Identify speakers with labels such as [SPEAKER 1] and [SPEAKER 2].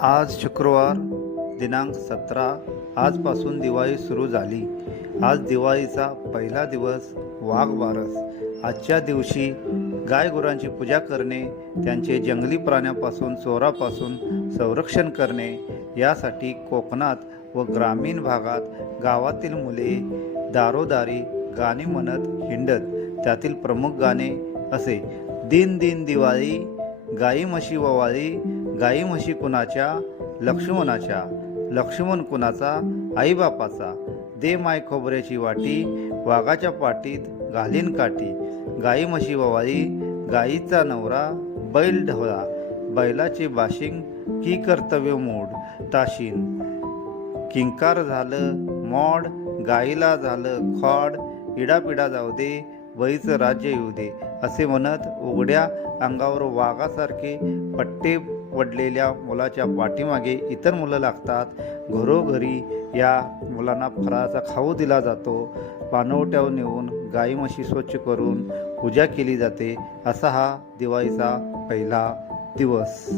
[SPEAKER 1] आज शुक्रवार दिनांक सतरा. आजपासून दिवाळी सुरू झाली. आज दिवाळीचा पहिला दिवस वाघ बारस आजच्या दिवशी गायगुरांची पूजा करणे त्यांचे जंगली प्राण्यापासून चोरापासून संरक्षण करणे यासाठी कोकणात व ग्रामीण भागात गावातील मुले दारोदारी गाणी म्हणत हिंडत त्यातील प्रमुख गाणे असे. दिन दिन दिवाळी गाई म्हशी ववाळी गाई म्हशी कुणाच्या? लक्ष्मणाच्या. लक्ष्मण कुणाचा? आईबापाचा. दे माय खोबऱ्याची वाटी वाघाच्या पाटीत घालीन काठी. गाई म्हशी ववाळी गाईचा नवरा बैल ढवळा. बैलाचे बाशिंग की कर्तव्य मोड? ताशीन. किंकार झालं मॉड. गाईला झालं खॉड. इडापिडा जाऊ दे वईचं राज्य येऊ दे असे म्हणत उघड्या अंगावर वाघासारखे पट्टे पडलेल्या मुलाच्या पाठीमागे इतर मुलं लागतात. घरोघरी या मुलांना फराळाचा खाऊ दिला जातो. पानवट्यावर नेऊन गाई म्हशी स्वच्छ करून पूजा केली जाते. असा हा दिवाळीचा पहिला दिवस.